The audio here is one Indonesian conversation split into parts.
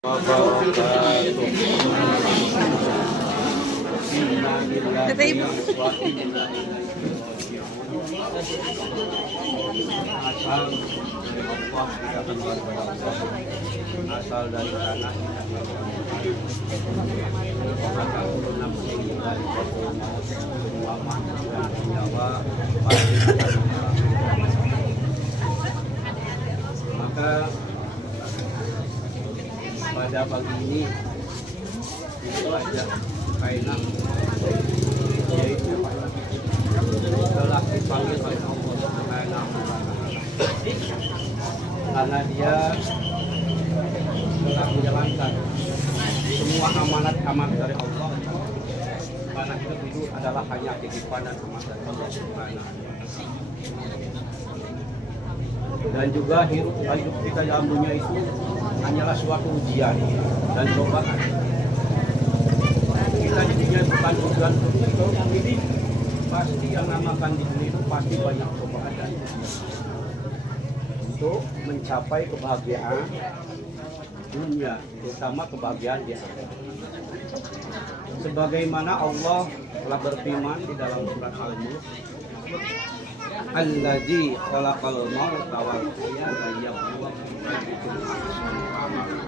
Kata ibu. Asal dari tanah maka pada pagi ini itu aja kainah yaitu telah dipanggil oleh Allah Subhanahu wa Ta'ala karena dia telah menjalankan semua amanat dari Allah karena hidup itu adalah hanya titipan dan amanat dari Allah Subhanahu wa Ta'ala. Dan juga hidup kita dalam dunia itu hanyalah suatu ujian dan cobaan. Kita di dunia bukan ujian ini pasti yang namakan di dunia itu pasti banyak cobaan dan ujian untuk mencapai kebahagiaan dunia, terutama kebahagiaan di akhirat. Sebagaimana Allah telah berfirman di dalam surat Al-Mulk, Alladzi khalaqal mauta wal hayata liyabluwakum ayyukum ahsanu amala.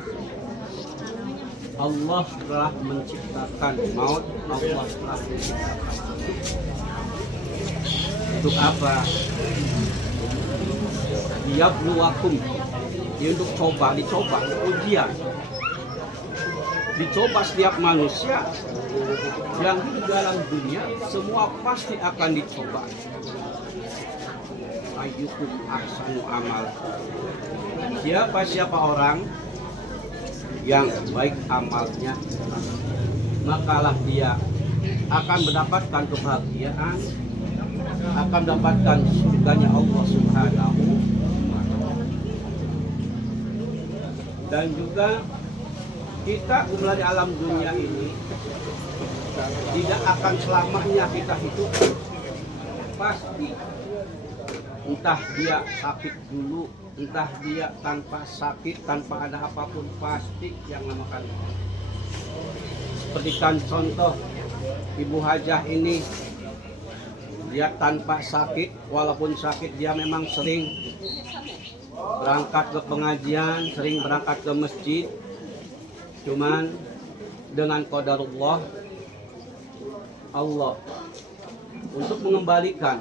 Allah telah menciptakan maut, Allah telah menciptakan untuk apa? Liyabluwakum, untuk dicoba, ujian. Dicoba setiap manusia yang di dalam dunia semua pasti akan dicoba. Ayyukum ahsanu amal. Siapa orang yang baik amalnya, makalah dia akan mendapatkan kebahagiaan, akan mendapatkan surganya Allah Subhanahu wa Ta'ala. Dan juga kita di alam dunia ini tidak akan selamanya kita hidup. Pasti entah dia sakit dulu, entah dia tanpa sakit, tanpa ada apapun, pasti yang namakan. Sepertikan contoh Ibu Hajah ini, dia tanpa sakit, walaupun sakit dia memang sering berangkat ke pengajian, sering berangkat ke masjid. Cuman dengan qadarullah Allah untuk mengembalikan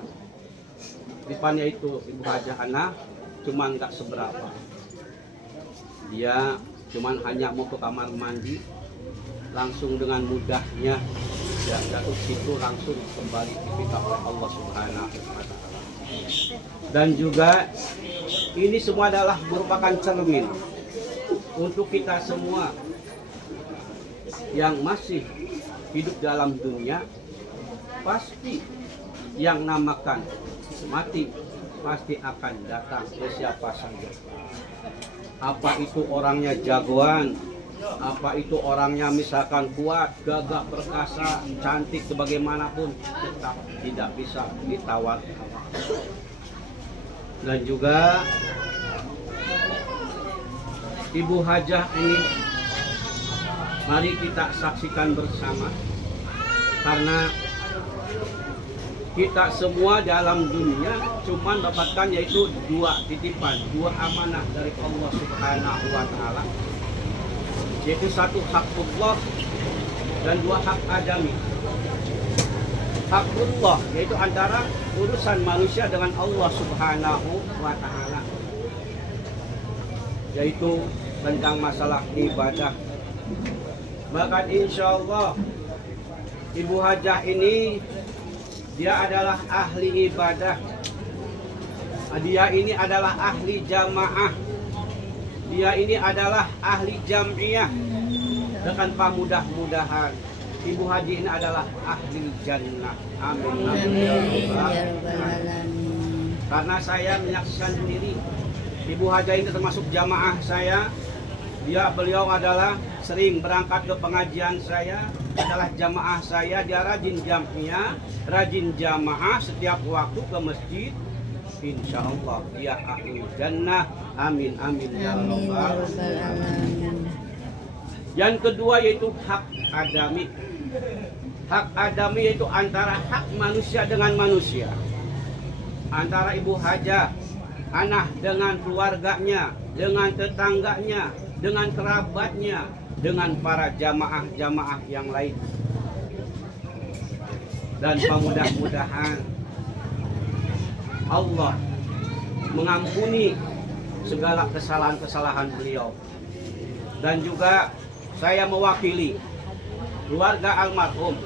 dipannya itu Ibu Hajah Ana cuman nggak seberapa. Dia cuman hanya mau ke kamar mandi, langsung dengan mudahnya ya jatuh situ langsung kembali dipikat oleh Allah Subhanahu wa Ta'ala. Dan juga ini semua adalah merupakan cermin untuk kita semua yang masih hidup dalam dunia. Pasti yang namakan mati pasti akan datang ke siapa saja. Apa itu orangnya jagoan, apa itu orangnya misalkan kuat, gagah, perkasa, cantik sebagaimanapun, tetap tidak bisa ditawar. Dan juga Ibu Hajah ini mari kita saksikan bersama, karena kita semua dalam dunia cuma dapatkan yaitu dua titipan, dua amanah dari Allah Subhanahu wa Ta'ala, yaitu satu hakullah dan dua hak adami. Hakullah yaitu antara urusan manusia dengan Allah Subhanahu wa Ta'ala, yaitu tentang masalah ibadah. Bahkan insya Allah Ibu Hajah ini dia adalah ahli ibadah. Dia ini adalah ahli jamaah. Dia ini adalah ahli jam'iyah. Dengan mudah-mudahan Ibu Haji ini adalah ahli jannah. Amin. Karena saya menyaksikan sendiri Ibu Haji ini termasuk jamaah saya. Beliau adalah sering berangkat ke pengajian saya, adalah jamaah saya. Dia rajin jam'iyah, rajin jamaah, setiap waktu ke masjid. Insya Allah dia ahli jannah. Amin amin ya rabbal alamin. Yang kedua yaitu hak adami. Hak adami yaitu antara hak manusia dengan manusia, antara ibu hajah, anak dengan keluarganya, dengan tetangganya, dengan kerabatnya, dengan para jamaah-jamaah yang lain. Dan mudah-mudahan Allah mengampuni segala kesalahan-kesalahan beliau. Dan juga saya mewakili keluarga almarhum.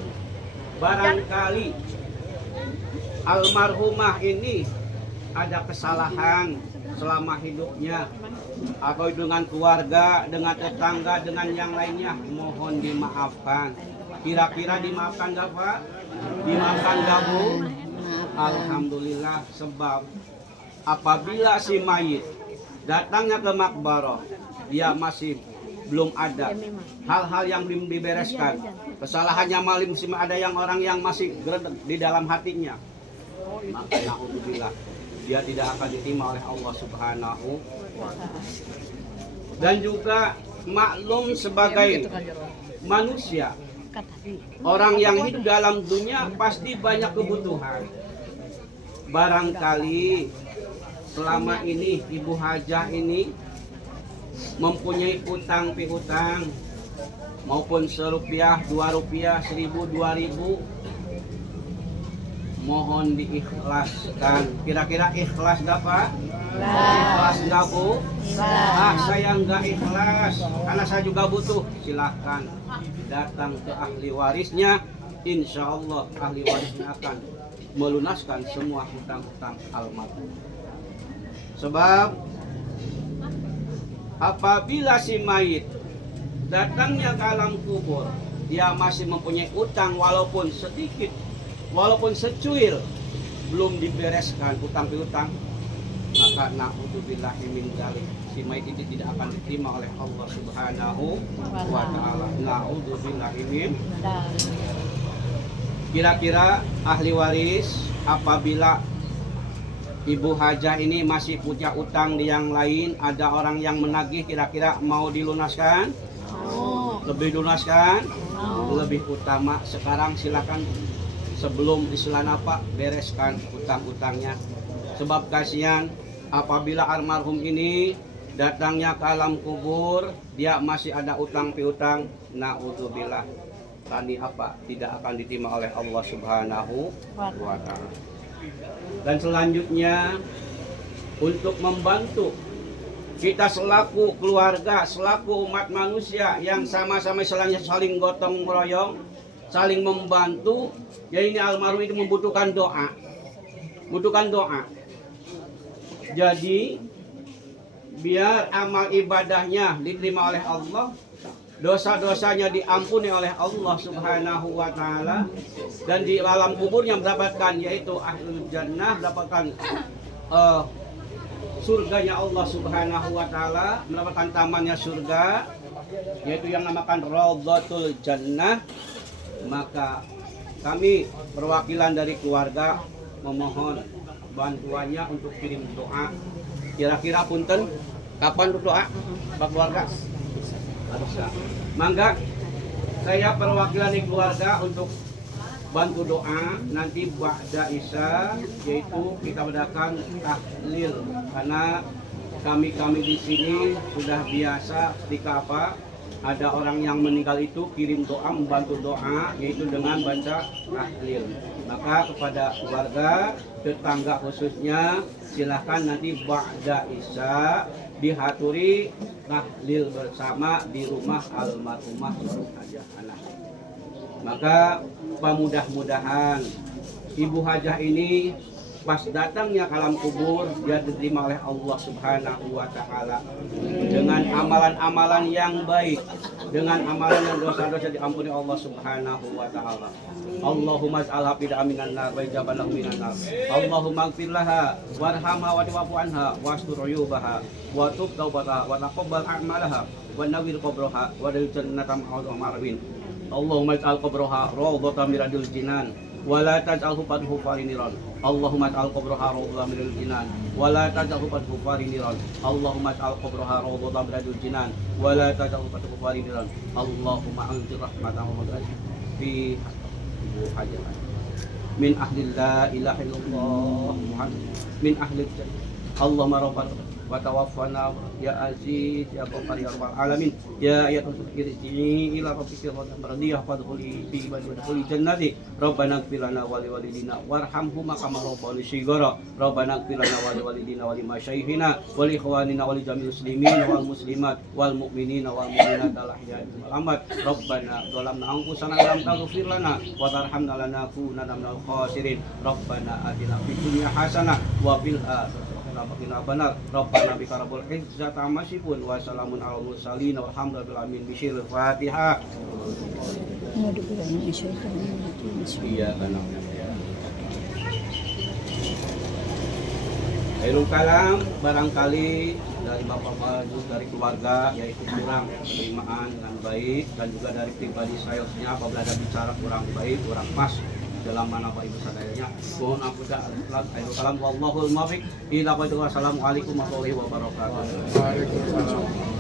Barangkali almarhumah ini ada kesalahan selama hidupnya, atau dengan keluarga, dengan tetangga, dengan yang lainnya, mohon dimaafkan. Kira-kira dimaafkan gak Pak? Dimaafkan gak Bu? Alhamdulillah. Sebab apabila si mayit datangnya ke makbarah, dia masih belum ada hal-hal yang belum dibereskan, kesalahannya masih ada yang orang yang masih geredek di dalam hatinya, maka na'udzubillah, dia tidak akan diterima oleh Allah Subhanahu wa Ta'ala. Dan juga maklum sebagai manusia, orang yang hidup dalam dunia pasti banyak kebutuhan. Barangkali selama ini ibu hajah ini mempunyai utang piutang, maupun serupiah, 2 rupiah, 1000, 2000, mohon diikhlaskan. Kira-kira ikhlas gak Pak? Ikhlas gak Bu? Saya nggak ikhlas karena saya juga butuh. Silahkan datang ke ahli warisnya, insya Allah ahli warisnya akan melunaskan semua hutang-hutang almarhum. Sebab apabila si mayit datangnya ke alam kubur, dia masih mempunyai utang walaupun sedikit, walaupun secuil, belum dibereskan utang piutang, maka na'udzubillahi min dzalik, si mayit itu tidak akan diterima oleh Allah Subhanahu wa Ta'ala. Na'udzubillahi min dzalik. Kira-kira ahli waris, apabila ibu hajah ini masih punya utang di yang lain, ada orang yang menagih, kira-kira mau dilunaskan? Lebih lunaskan? Lebih utama sekarang, silakan sebelum diselana Pak, bereskan utang-utangnya. Sebab kasihan apabila almarhum ini datangnya ke alam kubur, dia masih ada utang piutang, na'udzubillah, tadi apa, tidak akan diterima oleh Allah Subhanahu wa Ta'ala. Dan selanjutnya, untuk membantu kita selaku keluarga, selaku umat manusia yang sama-sama saling gotong royong, saling membantu, ya ini almarhum itu membutuhkan doa, butuhkan doa. Jadi biar amal ibadahnya diterima oleh Allah, dosa-dosanya diampuni oleh Allah Subhanahu wa Ta'ala, dan di alam kuburnya mendapatkan, yaitu ahlul jannah, mendapatkan surganya Allah Subhanahu wa Ta'ala, mendapatkan tamannya surga, yaitu yang namakan Raudhatul Jannah. Maka kami perwakilan dari keluarga memohon bantuannya untuk kirim doa. Kira-kira punten kapan doa Pak keluarga? Mangga saya perwakilan di keluarga untuk bantu doa nanti ba'da isya, yaitu kita adakan tahlil, karena kami di sini sudah biasa ketika ada orang yang meninggal itu kirim doa, membantu doa, yaitu dengan baca tahlil. Maka kepada keluarga, tetangga khususnya, silahkan nanti ba'da isya dihaturi tahlil bersama di rumah almarhumah ibu hajah anak. Maka mudah-mudahan ibu hajah ini pas datangnya ke alam kubur, dia diterima oleh Allah Subhanahu wa Ta'ala dengan amalan-amalan yang baik, dengan amalan yang dosa-dosa diampuni Allah Subhanahu wa Ta'ala. Allahumma ij'alha fida minan nar wa jabalahu minan nar. Allahumma ighfir laha warhamha wa wa'fu anha wastur uyubaha wa tub taubataha wa taqabbal a'malaha wa nawwir qabraha wa dil jannata ma'al ma'arwin. Allahumma ij'al qabraha rawdatan min radil jinan wa la taj'alhu qad hufariran Allahumma ij'al qabraha rawdatan minal jinan wa la taj'alhu qad hufariran Allahumma ij'al qabraha rawdatan minal jinan wa la taj'alhu qad hufariran Allahumma anzil rahmatan wa maghfiratan fi hajat min ahli la ilaha illallah Muhammad min ahli jannah Allahumma rabbana wa tawaffana ya aziz ya ghafar ya rabbal alamin ya ayatul irji'i ila rabbika radiyah fadkhuli fi ibadi wadkhuli jannati rabbana ighfir lana wa liwalidina warhamhuma kama rabbayana shighara rabbana ighfir lana wa liwalidina wa limasyayikhina wa li ikhwanina wa li jami'il muslimin wal muslimat wal mu'minina wal mu'minat al ahya'i wal amwat rabbana zalamna anfusana wa lam taghfir lana wa tarhamna lanakunanna minal khasirin rabbana atina fid dunya hasanah wa fil akhirati Rabbana benar Rabbana bika rabbul izzati amma yasifun wa salamun alal mursalin walhamdulillahi rabbil alamin bisyiril Fatihah. Iya kan. Khairul kalam barangkali dari bapak-bapak dari keluarga yaitu kurang penerimaan dengan baik dan juga dari pribadi saya apabila ada bicara kurang baik kurang pas dalam mana Pak Ibu sadayanya. Mohon ampun dan khairul kalam wallahul muwaffiq ila aqwamit thoriq. Assalamualaikum warahmatullahi wabarakatuh. Waalaikumsalam.